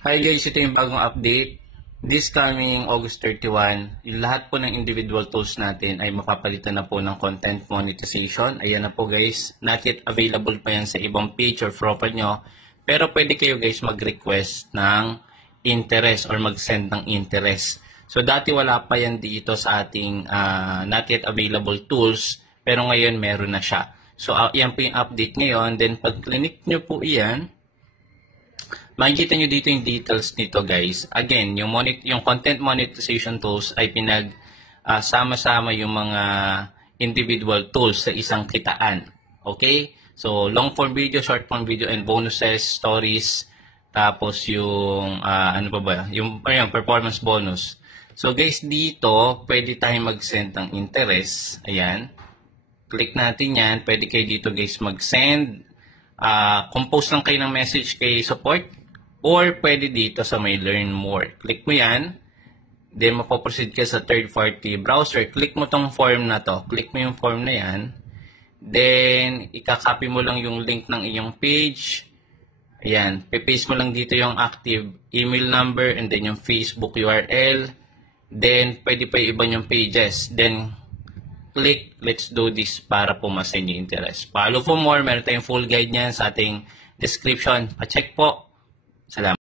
Hi guys, ito yung bagong update. This coming August 31, yung lahat po ng individual tools natin ay mapapalitan na po ng content monetization. Ayan na po guys, not yet available pa yan sa ibang page or profile nyo. Pero pwede kayo guys mag-request ng interest or mag-send ng interest. So dati wala pa yan dito sa ating not yet available tools, pero ngayon meron na siya. So yan po yung update ngayon. Then pag click nyo po iyan, makikita nyo dito yung details nito guys. Again, yung content monetization tools ay sama-sama yung mga individual tools sa isang kitaan. Okay? So, long form video, short form video, and bonuses, stories, tapos yung, yung performance bonus. So guys, dito, pwede tayong mag-send ng interest. Ayan. Click natin yan. Pwede kayo dito guys mag-send. Compose lang kayo ng message kay support. Or pwede dito sa may learn more. Click mo yan. Then mapoproceed ka sa third party browser. Click mo tong form na to. Click mo yung form na yan. Then ikakopy mo lang yung link ng iyong page. Ayan. Paste mo lang dito yung active email number and then yung Facebook URL. Then pwede pa yung iba yung pages. Then click let's do this para po ma-send yung interest. Follow for more. Meron tayong full guide niyan sa ating description. Pa-check po. Salamat.